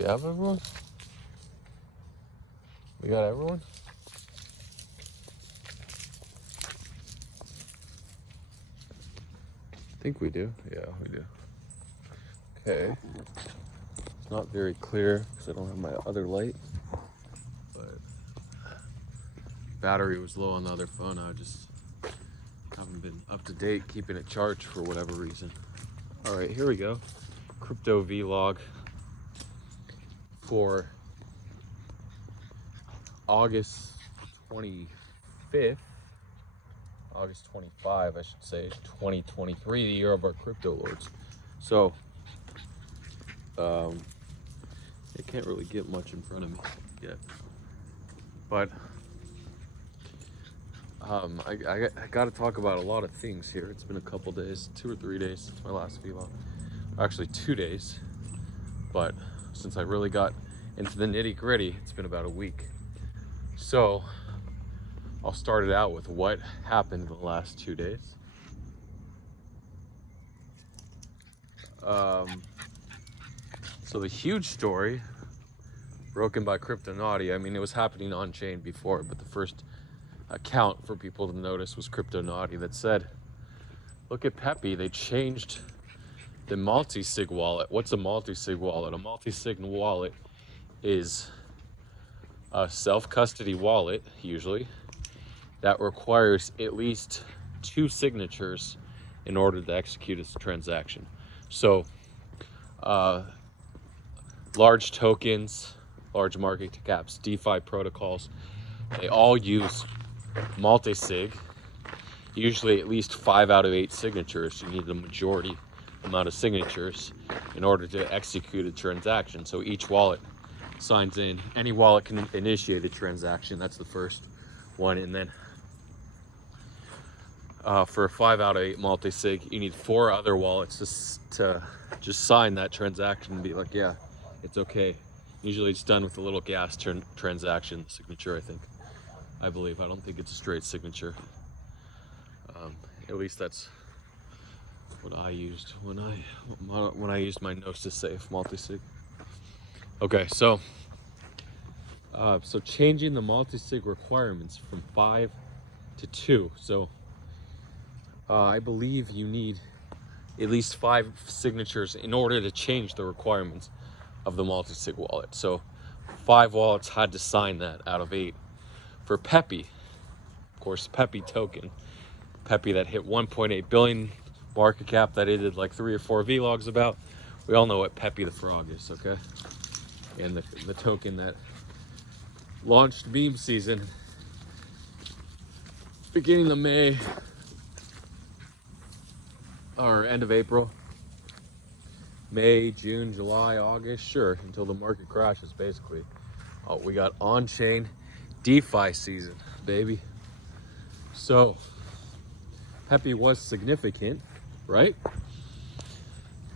We have everyone? We got everyone? I think we do. Yeah, we do. Okay. It's not very clear because I don't have my other light. But battery was low on the other phone. I just haven't been up to date keeping it charged for whatever reason. All right, here we go. Crypto vlog for August 25th. August 25, I should say, 2023, the year of our crypto lords. So, I can't really get much in front of me yet, but I got to talk about a lot of things here. It's been a couple days, 2 or 3 days since my last vlog. Actually, 2 days, but since I really got into the nitty-gritty, it's been about a week. So I'll start it out with what happened in the last 2 days. So the huge story broken by Kryptonaughty. I mean, it was happening on chain before, but the first account for people to notice was Kryptonaughty that said, look at Pepe, they changed the multi-sig wallet. What's a multi-sig wallet? A multi-sig wallet is a self-custody wallet, usually, that requires at least 2 signatures in order to execute its transaction. So large tokens, large market caps, DeFi protocols, they all use multi-sig, usually at least 5 out of 8 signatures. You need the majority amount of signatures in order to execute a transaction. So each wallet signs in. Any wallet can initiate a transaction. That's the first one. And then for a 5 out of 8 multi-sig, you need 4 other wallets to just sign that transaction and be like, yeah, it's okay. Usually it's done with a little gas transaction signature, I believe. I don't think it's a straight signature. At least that's what I used when I used my Gnosis Safe multi-sig. Okay, so changing the multi-sig requirements from 5 to 2. So I believe you need at least 5 signatures in order to change the requirements of the multi-sig wallet. So 5 wallets had to sign that out of 8. For Pepe, of course, Pepe token, Pepe that hit 1.8 billion market cap that I did like 3 or 4 vlogs about. We all know what Pepe the Frog is, okay? And the token that launched meme season beginning of May or end of April. May, June, July, August, sure, until the market crashes, basically. Oh, we got on-chain DeFi season, baby. So, Pepe was significant, right?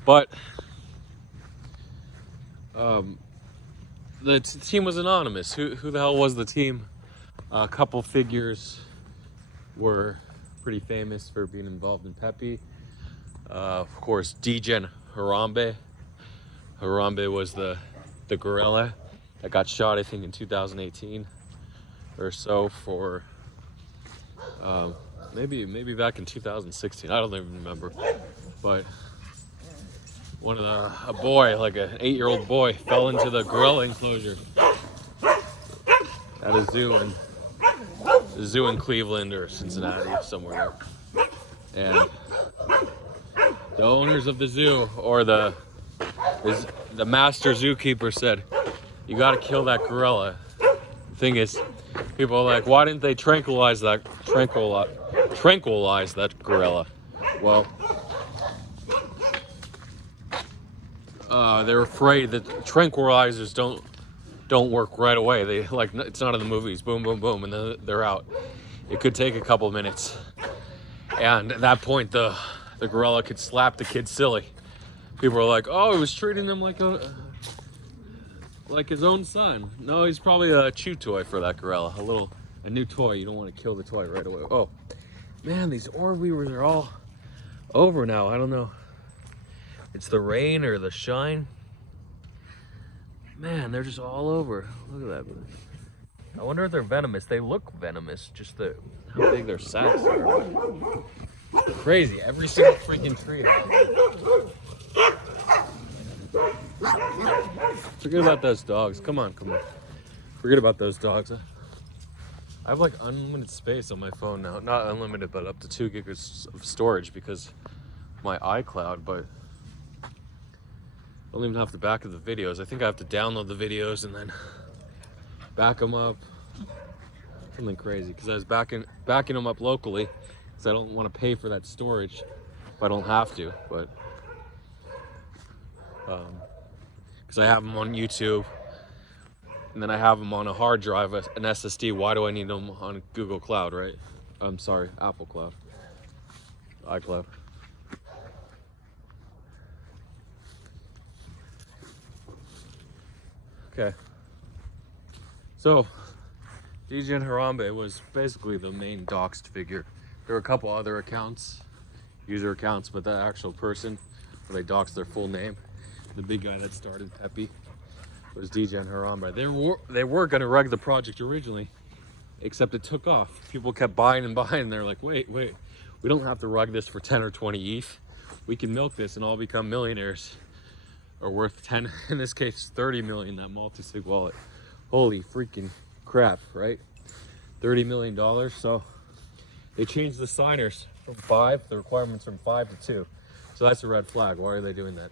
But the team was anonymous. Who the hell was the team? A couple figures were pretty famous for being involved in Pepe. Of course, Degen Harambe. Harambe was the gorilla that got shot, I think, in 2018 or so for maybe back in 2016. I don't even remember. But a boy, like an 8-year-old boy, fell into the gorilla enclosure at a zoo in Cleveland or Cincinnati, somewhere there. And the owners of the zoo, or the master zookeeper, said, you got to kill that gorilla. The thing is, people are like, why didn't they tranquilize that gorilla? Well, they're afraid that tranquilizers don't work right away. They, like, it's not in the movies, boom, boom, boom, and then they're out. It could take a couple minutes, and at that point, the gorilla could slap the kid silly. People are like, oh, he was treating him like his own son. No, he's probably a chew toy for that gorilla. A new toy. You don't want to kill the toy right away. Oh, man, these orb weavers are all over now. I don't know. It's the rain or the shine. Man, they're just all over. Look at that. I wonder if they're venomous. They look venomous, just how big their sacks are. Crazy. Every single freaking tree has it. Forget about those dogs. Come on. Forget about those dogs. I have like unlimited space on my phone now. Not unlimited, but up to 2 gigs of storage because my iCloud, but I don't even have to back up the videos. I think I have to download the videos and then back them up. Something crazy, because I was backing them up locally because I don't want to pay for that storage if I don't have to, but because I have them on YouTube and then I have them on a hard drive, an SSD. Why do I need them on Google Cloud, right? I'm sorry, Apple Cloud, iCloud. Okay, so DJ Harambe was basically the main doxed figure. There were a couple other accounts, user accounts, but that actual person, where they doxed their full name, the big guy that started Pepe, was DJ Harambe. They were gonna rug the project originally, except it took off. People kept buying and buying, and they're like, wait, we don't have to rug this for 10 or 20 ETH. We can milk this and all become millionaires, or worth 10, in this case 30 million, that multi-sig wallet. Holy freaking crap, right? $30 million. So they changed the signers from 5, the requirements from 5 to 2. So that's a red flag. Why are they doing that?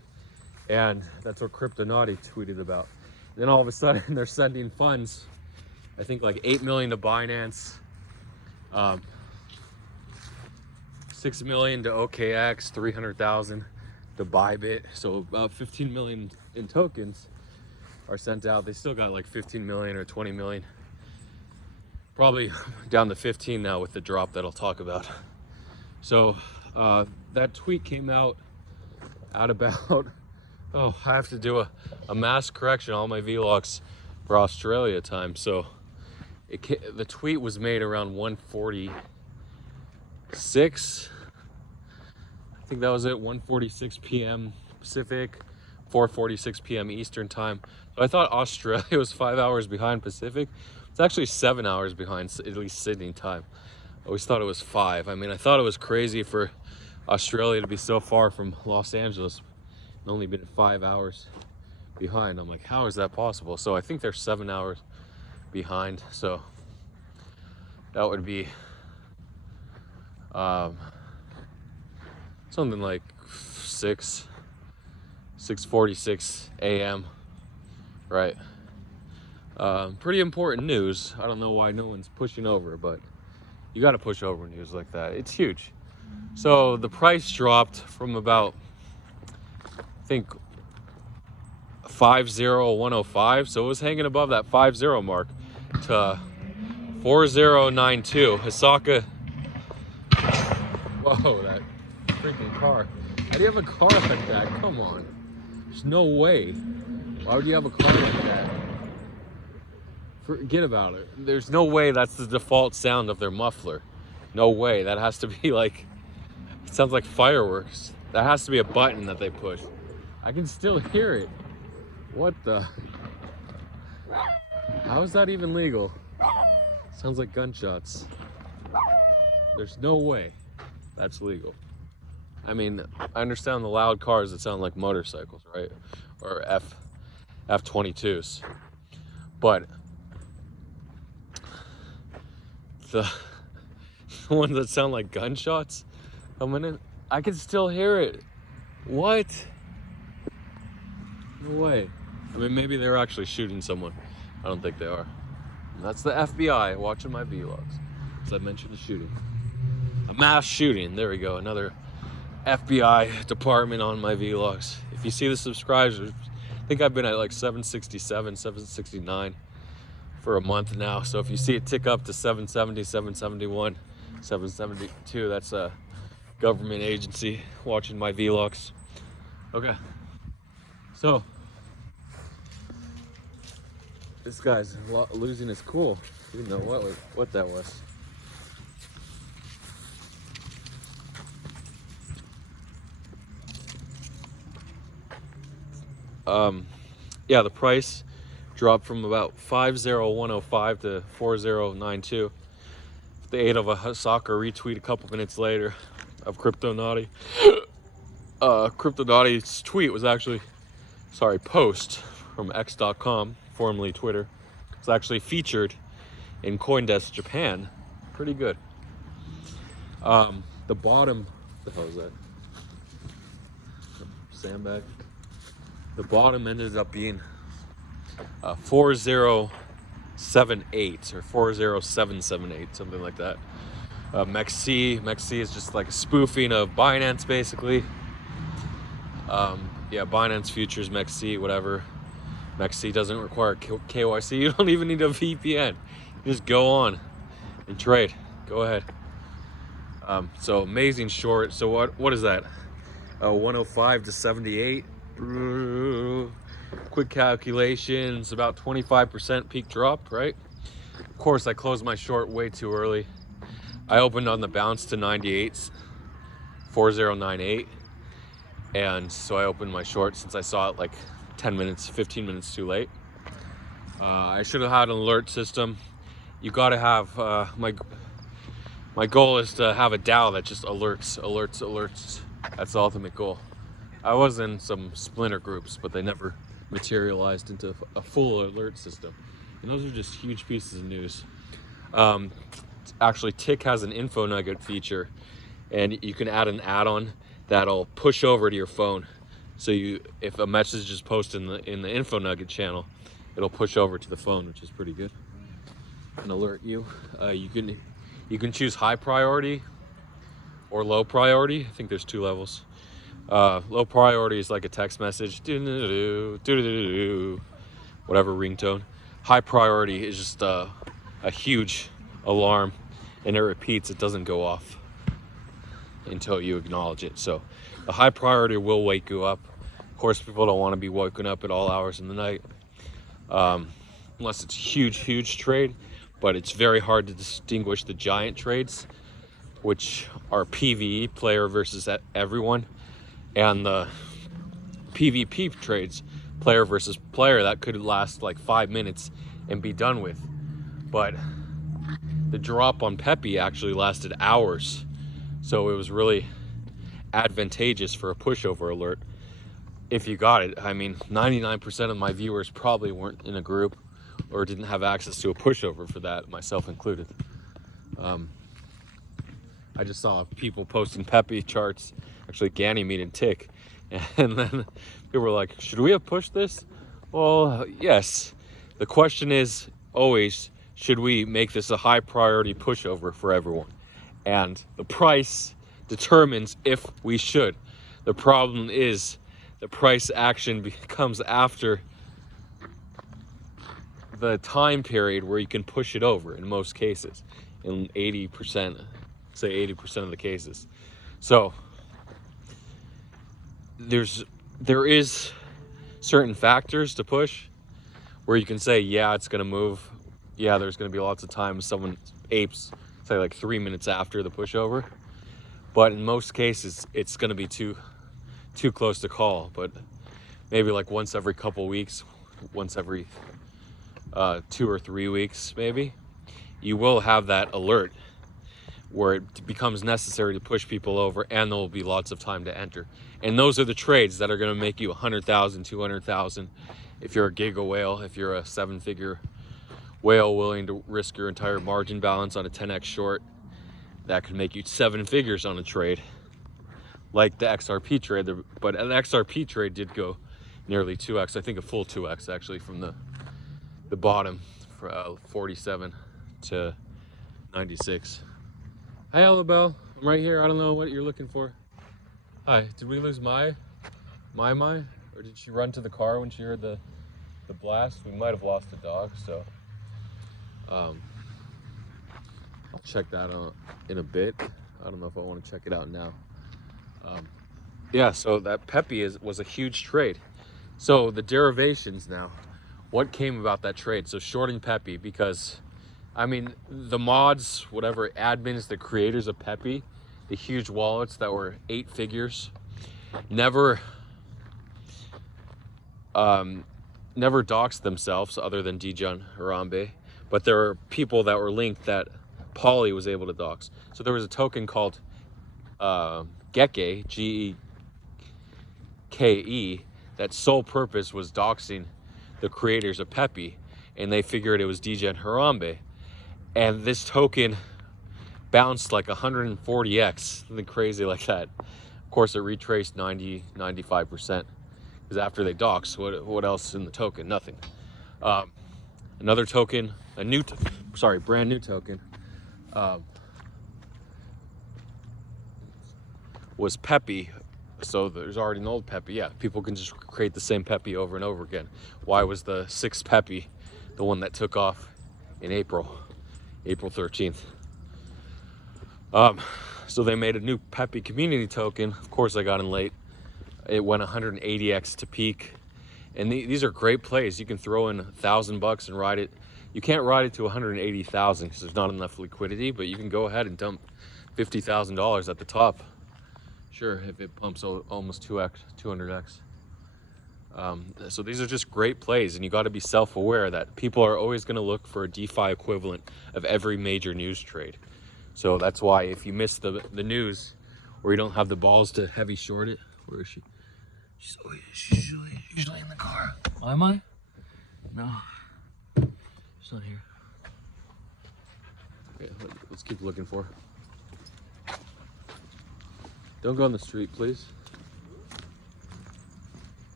And that's what Kryptonati tweeted about. Then all of a sudden they're sending funds, I think like 8 million to Binance, 6 million to OKX, 300,000 to Bybit. So about 15 million in tokens are sent out. They still got like 15 million or 20 million. Probably down to 15 now with the drop that I'll talk about. So that tweet came out at about, oh, I have to do a mass correction on all my vlogs for Australia time. So the tweet was made around 1:46. I think that was it, 1:46 p.m. Pacific, 4:46 p.m. Eastern time. So I thought Australia was 5 hours behind Pacific. It's actually 7 hours behind, at least Sydney time. I always thought it was 5. I mean, I thought it was crazy for Australia to be so far from Los Angeles and only been 5 hours behind. I'm like, how is that possible? So I think they're 7 hours behind. So that would be something like 6:46 a.m. right? Pretty important news. I don't know why no one's pushing over, but you got to push over news like that. It's huge. So the price dropped from about, I think, 50105. So it was hanging above that 50 mark to 4092. Hisaka. Whoa, that freaking car. How do you have a car like that? Come on. There's no way. Why would you have a car like that? Forget about it. There's no way that's the default sound of their muffler. No way. That has to be like, it sounds like fireworks. That has to be a button that they push. I can still hear it. What the? How is that even legal? Sounds like gunshots. There's no way that's legal. I mean, I understand the loud cars that sound like motorcycles, right? Or F-22s. But the ones that sound like gunshots coming in, I can still hear it. What? No way. I mean, maybe they're actually shooting someone. I don't think they are. And that's the FBI watching my vlogs. As I mentioned, a shooting. A mass shooting. There we go. Another FBI department on my vlogs. If you see the subscribers, I think I've been at like 767, 769 for a month now. So if you see it tick up to 770, 771, 772, that's a government agency watching my vlogs. Okay. So this guy's losing his cool. You know what that was. Yeah, the price dropped from about 50105 to 4092. The aid of a soccer retweet a couple minutes later of Kryptonaughty. Kryptonaughty's tweet was actually, post from x.com, formerly Twitter. It's actually featured in CoinDesk Japan. Pretty good. The bottom, what the hell is that? Sandbag. The bottom ended up being 4078 or 40778, something like that. Mexi is just like a spoofing of Binance, basically. Yeah, Binance Futures, Mexi, whatever. Mexi doesn't require KYC. You don't even need a VPN. You just go on and trade. Go ahead. So amazing short. So what is that? 105 to 78. Quick calculations, about 25% peak drop, right? Of course, I closed my short way too early. I opened on the bounce to 98s, 4098. And so I opened my short since I saw it like 10 minutes, 15 minutes too late. I should have had an alert system. You gotta have, my goal is to have a DAO that just alerts. That's the ultimate goal. I was in some splinter groups, but they never materialized into a full alert system. And those are just huge pieces of news. Actually, Tick has an info nugget feature, and you can add an add-on that'll push over to your phone. So if a message is posted in the info nugget channel, it'll push over to the phone, which is pretty good. And alert you. You can choose high priority or low priority. I think there's 2 levels. Low priority is like a text message, whatever ringtone. High priority is just a huge alarm, and it repeats. It doesn't go off until you acknowledge it. So the high priority will wake you up. Of course, people don't want to be woken up at all hours in the night, unless it's huge trade. But it's very hard to distinguish the giant trades, which are PvE, player versus everyone, and the PvP trades, player versus player, that could last like 5 minutes and be done with. But the drop on Pepe actually lasted hours, so it was really advantageous for a pushover alert if you got it. I mean, 99% of my viewers probably weren't in a group or didn't have access to a pushover for that, myself included. I just saw people posting Pepe charts, actually Ganymede and Tick, and then people were like, should we have pushed this? Well, yes. The question is always, should we make this a high priority pushover for everyone? And the price determines if we should. The problem is the price action comes after the time period where you can push it over in most cases, in 80%, say 80% of the cases. So there is certain factors to push where you can say, yeah, it's gonna move. Yeah, there's gonna be lots of times someone apes, say like 3 minutes after the pushover. But in most cases, it's gonna be too close to call. But maybe like once every couple weeks, once every 2 or 3 weeks, maybe, you will have that alert where it becomes necessary to push people over, and there will be lots of time to enter. And those are the trades that are going to make you 100,000, 200,000. If you're a giga whale, if you're a 7-figure whale willing to risk your entire margin balance on a 10x short, that could make you 7 figures on a trade, like the XRP trade. But an XRP trade did go nearly 2x, I think a full 2x actually, from the bottom, 47 to 96. Hi, Alabelle. I'm right here. I don't know what you're looking for. Hi. Did we lose Mai? Or did she run to the car when she heard the blast? We might have lost a dog, so I'll check that out in a bit. I don't know if I want to check it out now. Yeah, so that Pepe was a huge trade. So the derivations now. What came about that trade? So shorting Pepe, because I mean, the mods, whatever, admins, the creators of Pepe, the huge wallets that were 8 figures, never never doxed themselves other than Degen Harambe, but there are people that were linked that Polly was able to dox. So there was a token called Geke, Geke, that sole purpose was doxing the creators of Pepe, and they figured it was Degen Harambe. And this token bounced like 140x, something crazy like that. Of course, it retraced 95%, because after they doxed, what else in the token? Nothing. Another token, brand new token, was Pepe. So there's already an old Pepe. Yeah, people can just create the same Pepe over and over again. Why was the 6th Pepe the one that took off in April 13th? So they made a new Pepe community token. Of course, I got in late. It went 180x to peak. And these are great plays. You can throw in $1,000 and ride it. You can't ride it to 180,000 because there's not enough liquidity, but you can go ahead and dump $50,000 at the top. Sure, if it pumps almost 200x. So these are just great plays, and you got to be self-aware that people are always going to look for a DeFi equivalent of every major news trade. So that's why if you miss the news, or you don't have the balls to heavy short it, where is she? She's usually in the car. Am I? No, she's not here. Okay, let's keep looking for her. Don't go on the street, please.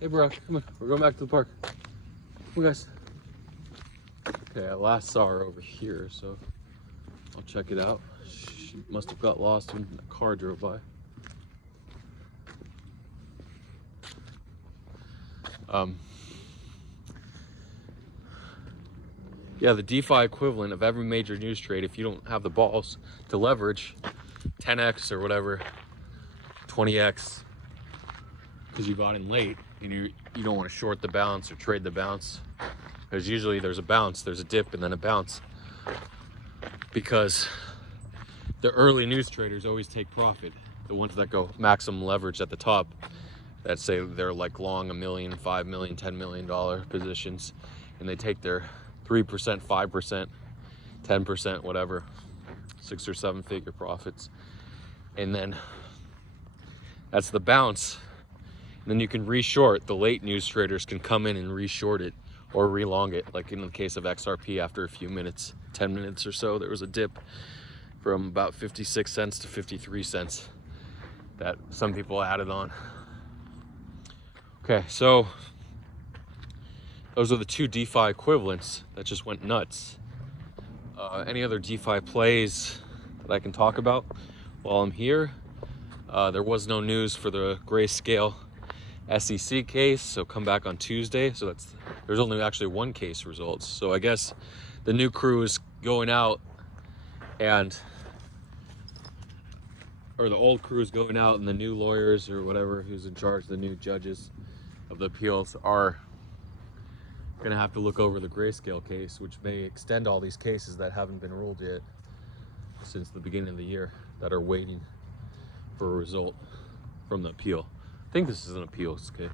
Hey, bro, come on. We're going back to the park. Come on, guys. Okay, I last saw her over here, so I'll check it out. She must have got lost when a car drove by. Yeah, the DeFi equivalent of every major news trade, if you don't have the balls to leverage 10x or whatever, 20x, because you got in late and you don't want to short the bounce or trade the bounce, because usually there's a bounce, there's a dip, and then a bounce, because the early news traders always take profit. The ones that go maximum leverage at the top, that say they're like long $1 million, $5 million, $10 million positions, and they take their 3%, 5%, 10%, whatever, 6 or 7 figure profits. And then that's the bounce. And then you can reshort. The late news traders can come in and reshort it or relong it. Like in the case of XRP, after a few minutes, 10 minutes or so, there was a dip from about 56 cents to 53 cents that some people added on. Okay, so those are the two DeFi equivalents that just went nuts. Any other DeFi plays that I can talk about while I'm here? There was no news for the Grayscale SEC case, so come back on Tuesday. So there's only actually one case results. So I guess the new crew is going out, or the old crew is going out, and the new lawyers or whatever who's in charge, the new judges of the appeals, are going to have to look over the Grayscale case, which may extend all these cases that haven't been ruled yet since the beginning of the year, that are waiting for a result from the appeal. I think this is an appeals case.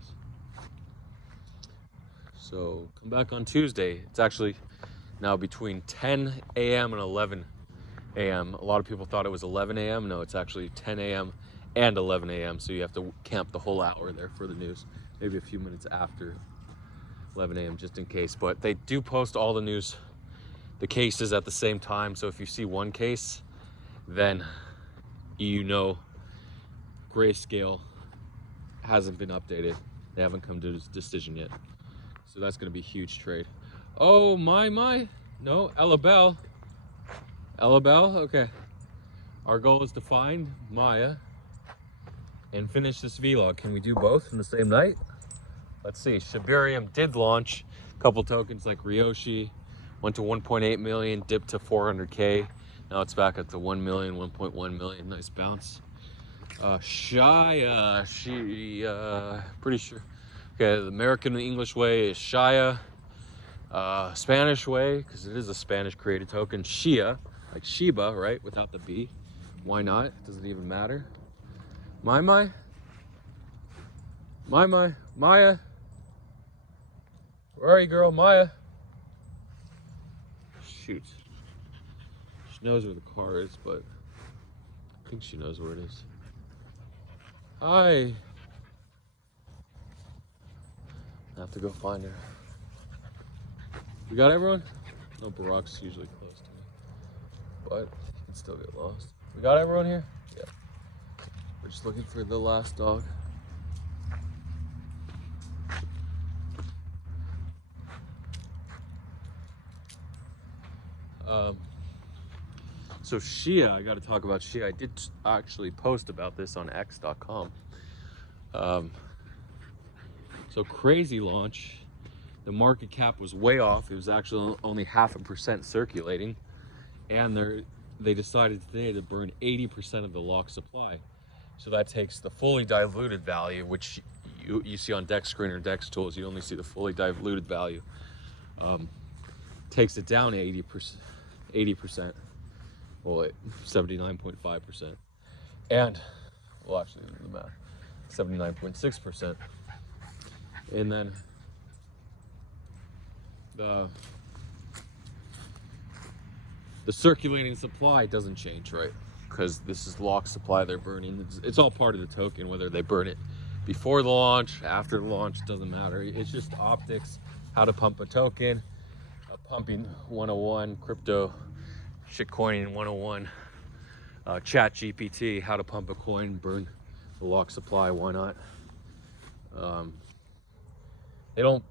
So come back on Tuesday. It's actually now between 10 a.m. and 11 a.m. A lot of people thought it was 11 a.m. No, it's actually 10 a.m. and 11 a.m. So you have to camp the whole hour there for the news, maybe a few minutes after 11 a.m. just in case. But they do post all the news, the cases at the same time. So if you see one case, then you know Grayscale hasn't been updated. They haven't come to a decision yet. So that's going to be a huge trade. Oh, my. No, Ellabelle. Okay. Our goal is to find Maya and finish this vlog. Can we do both in the same night? Let's see. Shibarium did launch a couple tokens like Ryoshi. Went to 1.8 million, dipped to 400K. Now it's back at the 1 million, 1.1 million. Nice bounce. Shia, pretty sure. Okay, the American and English way is Shia. Spanish way, because it is a Spanish created token, Shia, like Shiba, right? Without the B. Why not? It doesn't even matter. My? Maya? Where are you, girl? Maya? Shoot. She knows where the car is, but I think she knows where it is. Hi. I have to go find her. We got everyone? No, Barack's usually close to me, but you can still get lost. We got everyone here? Yeah. We're just looking for the last dog. So Shia, I got to talk about Shia. I did actually post about this on x.com. So crazy launch. The market cap was way off. It was actually only 0.5% circulating, and they decided today to burn 80% of the lock supply. So that takes the fully diluted value, which you see on Dex Screen or Dex Tools. You only see the fully diluted value. Takes it down 80%. Well, 79.5%. And, well, actually, the math, 79.6%. And then the circulating supply doesn't change, right? Because this is lock supply they're burning. It's all part of the token, whether they burn it before the launch, after the launch, doesn't matter. It's just optics, how to pump a token, pumping 101, crypto, shitcoining 101, chat GPT, how to pump a coin, burn the lock supply, why not?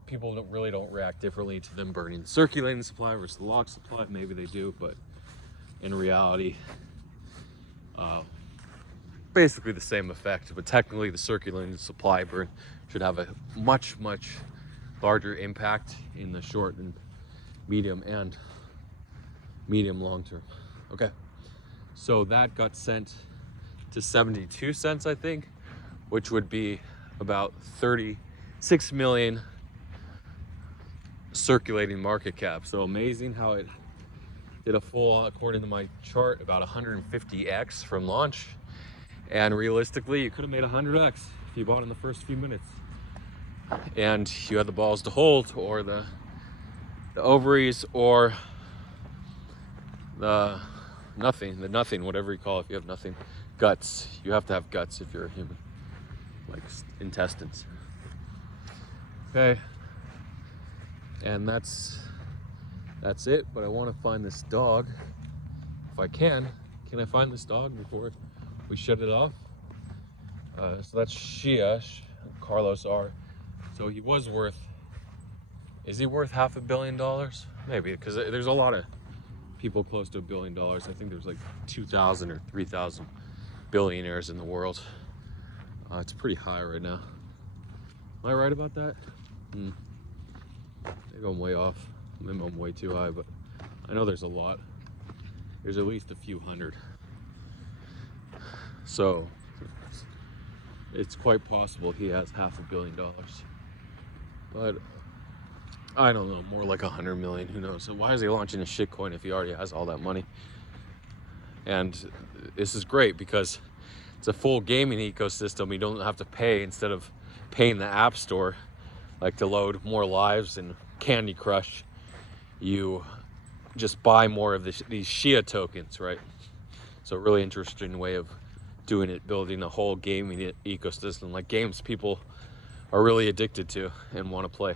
People really don't react differently to them burning the circulating supply versus the lock supply. Maybe they do, but in reality, basically the same effect. But technically the circulating supply burn should have a much larger impact in the short and medium long term. Okay, so that got sent to 72 cents, I think, which would be about 36 million circulating market cap. So amazing how it did a full, according to my chart, about 150x from launch. And realistically, you could have made 100x if you bought in the first few minutes. And you had the balls to hold, or the ovaries, or the nothing, whatever you call it, if you have nothing. Guts. You have to have guts if you're a human. Like intestines. Okay. And that's it, but I want to find this dog. If I can I find this dog before we shut it off? So that's Shia, Carlos R. So he was worth, is he worth $500 million? Maybe, because there's a lot of people close to $1 billion. I think there's like 2,000 or 3,000 billionaires in the world. It's pretty high right now. Am I right about that? I think I'm way off. Maybe I'm way too high, but I know there's a lot. There's at least a few hundred. So it's quite possible he has $500 million. But I don't know, more like 100 million, who knows? So why is he launching a shitcoin if he already has all that money? And this is great because it's a full gaming ecosystem. You don't have to pay, instead of paying the app store, like to load more lives and Candy Crush, you just buy more of these Shia tokens, right? So a really interesting way of doing it, building a whole gaming ecosystem, like games people are really addicted to and want to play.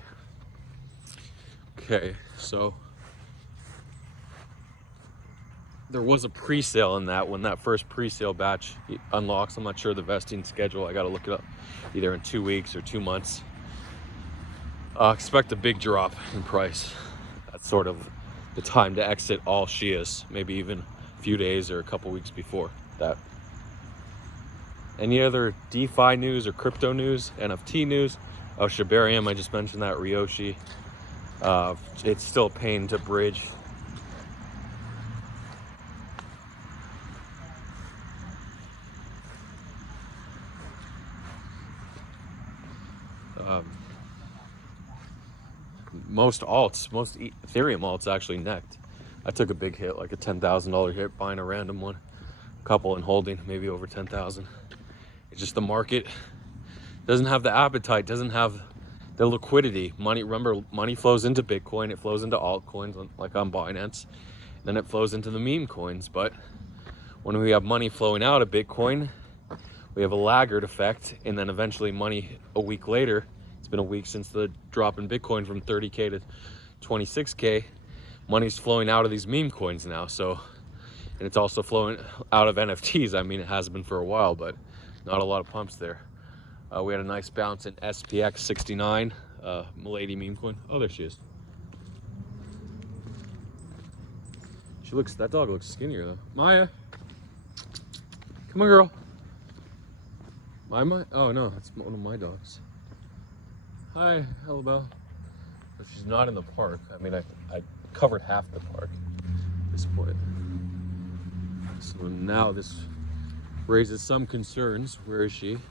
Okay, so there was a pre-sale in that when that first pre-sale batch unlocks. I'm not sure the vesting schedule. I got to look it up, either in 2 weeks or 2 months. Expect a big drop in price. That's sort of the time to exit all Shias, maybe even a few days or a couple weeks before that. Any other DeFi news or crypto news, NFT news? Oh, Shibarium, I just mentioned that, Ryoshi. It's still a pain to bridge. Most Ethereum alts actually necked. I took a big hit, like a $10,000 hit, buying a random one, couple and holding, maybe over 10,000. It's just the market doesn't have the appetite, doesn't have the liquidity. Money, remember, money flows into Bitcoin, it flows into altcoins like on Binance, then it flows into the meme coins. But when we have money flowing out of Bitcoin, we have a laggard effect, and then eventually money a week later, it's been a week since the drop in Bitcoin from 30K to 26K, money's flowing out of these meme coins now. So, and it's also flowing out of NFTs. I mean, it has been for a while, but not a lot of pumps there. We had a nice bounce in SPX 69, Milady meme coin. Oh, there she is. That dog looks skinnier though. Maya, come on, girl. Maya? Oh no, that's one of my dogs. Hi, hello, Belle. But she's not in the park. I mean, I covered half the park at this point. So now this raises some concerns. Where is she? I'm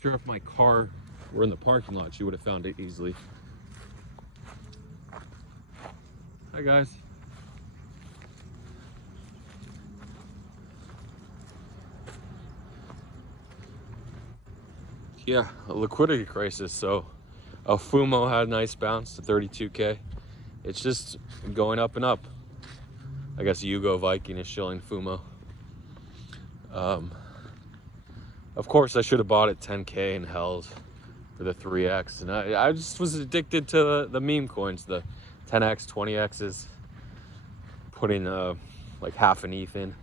sure if my car were in the parking lot, she would have found it easily. Hi, guys. Yeah, a liquidity crisis. So Fumo had a nice bounce to 32K. It's just going up and up. I guess Yugo Viking is shilling Fumo. Of course, I should have bought it 10K and held for the 3x. And I just was addicted to the meme coins, the 10x, 20x's, putting like half an ETH in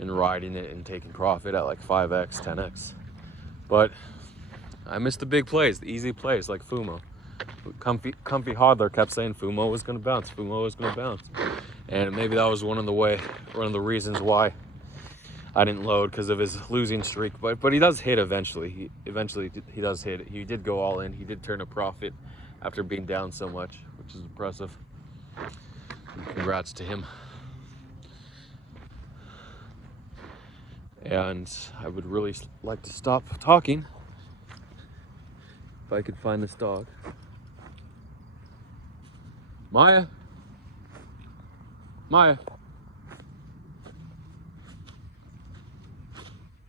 and riding it and taking profit at like 5x, 10x. But I missed the big plays, the easy plays like Fumo. Comfy Hodler kept saying Fumo was going to bounce, Fumo was going to bounce. And maybe that was one of the reasons why I didn't load, because of his losing streak. But he does hit eventually. He does hit. He did go all in. He did turn a profit after being down so much, which is impressive. Congrats to him. And I would really like to stop talking if I could find this dog. Maya. Maya.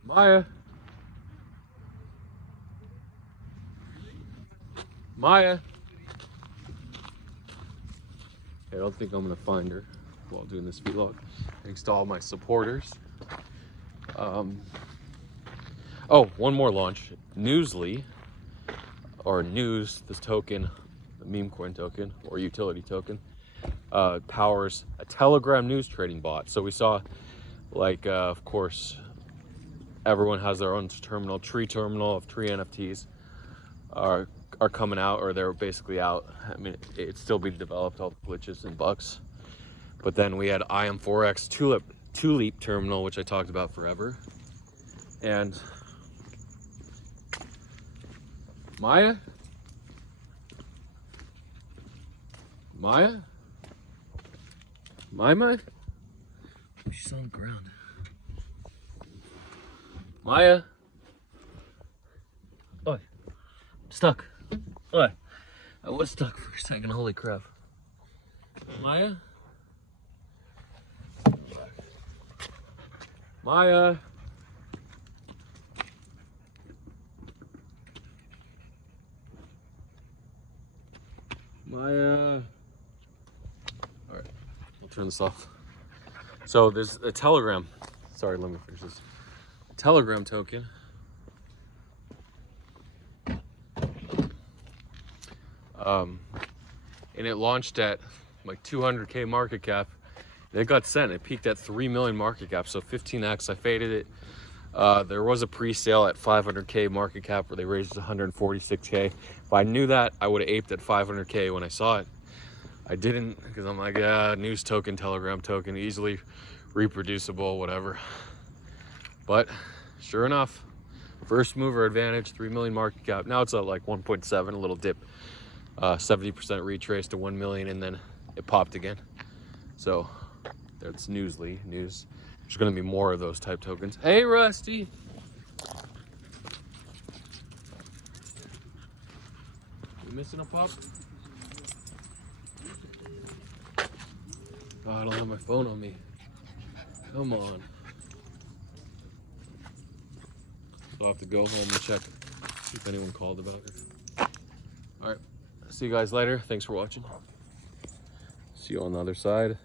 Maya. Maya. I don't think I'm gonna find her while doing this vlog. Thanks to all my supporters. Oh, one more launch. Newsly, or News, this token, the meme coin token or utility token, powers a Telegram news trading bot. So we saw, like, of course, everyone has their own terminal. Tree terminal of Tree NFTs are coming out, or they're basically out. I mean, it's still being developed, all the glitches and bugs. But then we had IM4X Tulip terminal, which I talked about forever. And Maya? Maya? Maya? She's on the ground. Maya? Oh, I'm stuck. What? I was stuck for a second, holy crap. Maya? Maya? Maya? Alright, I'll turn this off. So there's a Telegram. Sorry, let me finish this. Telegram token. And it launched at like 200K market cap. It got sent. It peaked at 3 million market cap, so 15x. I faded it. There was a pre-sale at 500K market cap where they raised 146K. If I knew that, I would have aped at 500K when I saw it. I didn't, because I'm like, yeah, news token, Telegram token, easily reproducible, whatever. But sure enough, first mover advantage, 3 million market cap. Now it's at like 1.7, a little dip, 70% retrace to 1 million, and then it popped again. So that's Newsly news. There's going to be more of those type tokens. Hey, Rusty. You missing a pop? Oh, I don't have my phone on me. Come on. So I'll have to go home and check if anyone called about her. All right, see you guys later. Thanks for watching. See you on the other side.